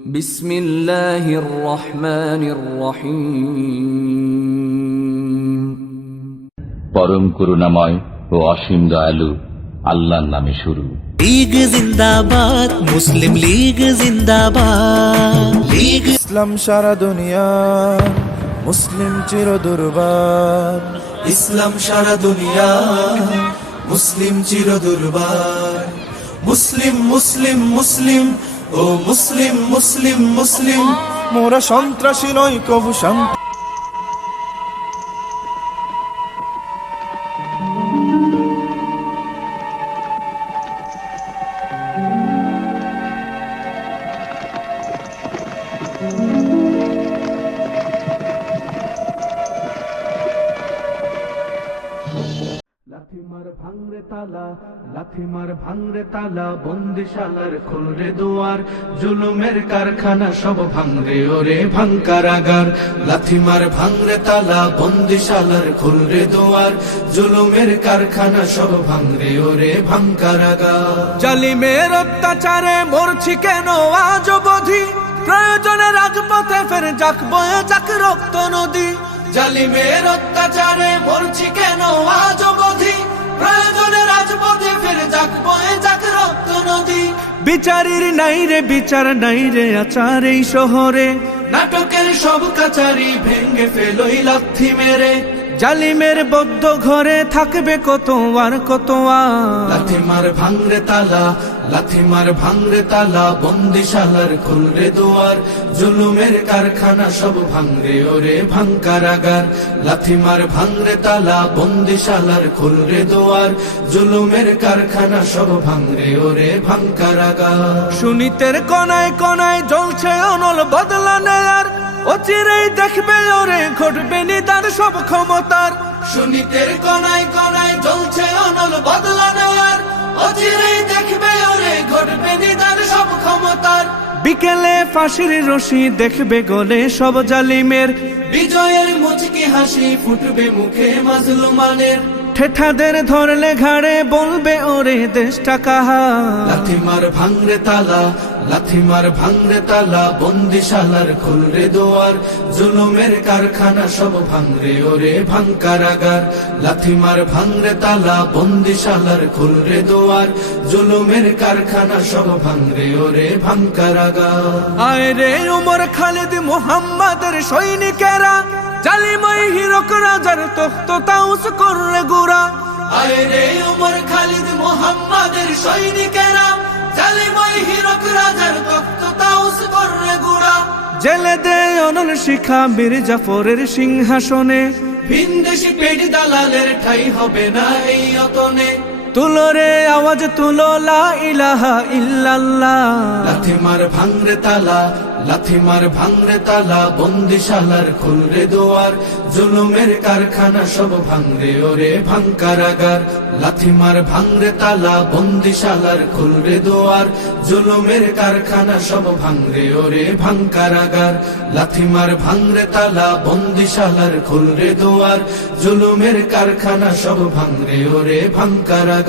বিসমিল্লাহির রহমানির রহিম। পরম করুণাময় ও অসীম দয়ালু আল্লাহর নামে শুরু। লীগ জিন্দাবাদ, মুসলিম লীগ জিন্দাবাদ। লীগ ইসলাম সারা দুনিয়া, মুসলিম চির দুর্বার। ইসলাম সারা দুনিয়া, মুসলিম চির দুর্বার। মুসলিম মুসলিম মুসলিম ও মুসলিম মুসলিম মুসলিম। মোরা সন্ত্রাসী নয় কবু শান্তি। লাথিমার ভাঙরে তালা, লাথিমার ভাঙরে তালা, বন্দিশালার খুলরে দুয়ার, জুলুমের কারখানা সব ভাঙরে ওরে ভাঙকারাগার। লাথিমার ভাঙরে তালা, বন্দিশালার খুলরে দুয়ার, জুলুমের কারখানা সব ভাঙরে ওরে ভাঙকারাগার। জালিমের অত্যাচারে মরছি কেন আজ অবধি, প্রয়োজনে রাজপথে ফের যাক বয়ে যাক রক্ত নদী। জালিমের অত্যাচারে মরছি কেন আজ অবধি, প্রয়োজনে রাজপথে ফের যাক বয়ে যাক রক্ত নদী। বিচারের নাই রে বিচার, নাই রে আচার এই শহরে, নাটকের সব কাচারি ভেঙ্গে ফেলোই লাথি মেরে। জালিমের বদ্ধ ঘরে থাকবে কত আর কত আর। লাথিমার ভাঙরে তালা, লাথিমার ভাঙরে তালা, বন্দিশালার খুলরে দুয়ার, জুলুমের কারখানা সব ভাঙরে ওরে ভাঙকারাগার। লাথিমার ভাঙরে তালা, বন্দিশালার খুলরে দুয়ার, জুলুমের কারখানা সব ভাঙরে ওরে ভাঙকারাগার। সুনীতের কনায় কনায় জ্বলছে অনল বদলা নেয়ার, অচিরেই দেখবে ওরে ঘটবে নিদান সব ক্ষমতার। সুনীতের কনায় কনায় জ্বলছে অনল বদলা নেয়ার, অচিরেই দেখবে ওরে ঘটবে নিদান সব ক্ষমতার। বিকেলে ফাঁসির রশি দেখবে গলে সব জালিমের, বিজয়ের মুচকি হাসি ফুটবে মুখে মাজলুমানের। ঠেঠাদের ধরলে ঘাড়ে বলবে ওরে দেশটা কাহা। লাথিমার ভাঙরে তালা, লাথিমার ভাঙরে তালা, বন্দিশালার খুলরে দুয়ার, জুলুমের কারখানা সব ভাঙরে ওরে ভাঙকারাগার। লাথিমার ভাঙরে তালা, বন্দিশালার খুলরে দুয়ার, জুলুমের কারখানা সব ভাঙরে ওরে ভাঙকারাগার। আয় রে উমর খালিদ মুহাম্মাদের সৈনিকেরা, জালিমাই হিরক রাজার তখ্ত তাউস কররে গুরা। আয় রে উমর খালিদ মুহাম্মাদের সৈনিকেরা, জালিমাই হিরক রাজার তখ্ত তাউস কররে গুরা। জেলে দে অনল শিখা মীর জাফরের সিংহাসনে, ভিনদেশি পেট দালালের ঠাই হবে না এই অতনে। তুলো রে আওয়াজ তুলো, লা ইলাহা ইল্লাল্লাহ। লাথিমার ভাঙরে তালা, লাথিমার ভাঙরে তালা, বন্দিশালার খুলরে দুয়ার, জুলুমের কারখানা সব ভাঙরে ওরে ভাঙকারাগার। লাথিমার ভাঙরে তালা, বন্দিশালার খুলরে দুয়ার, জুলুমের কারখানা সব ভাঙরে ওরে ভাঙকারাগার। লাথিমার ভাঙরে তালা, বন্দিশালার খুলরে দুয়ার, জুলুমের কারখানা সব ভাঙরে ওরে ভাঙকারাগার।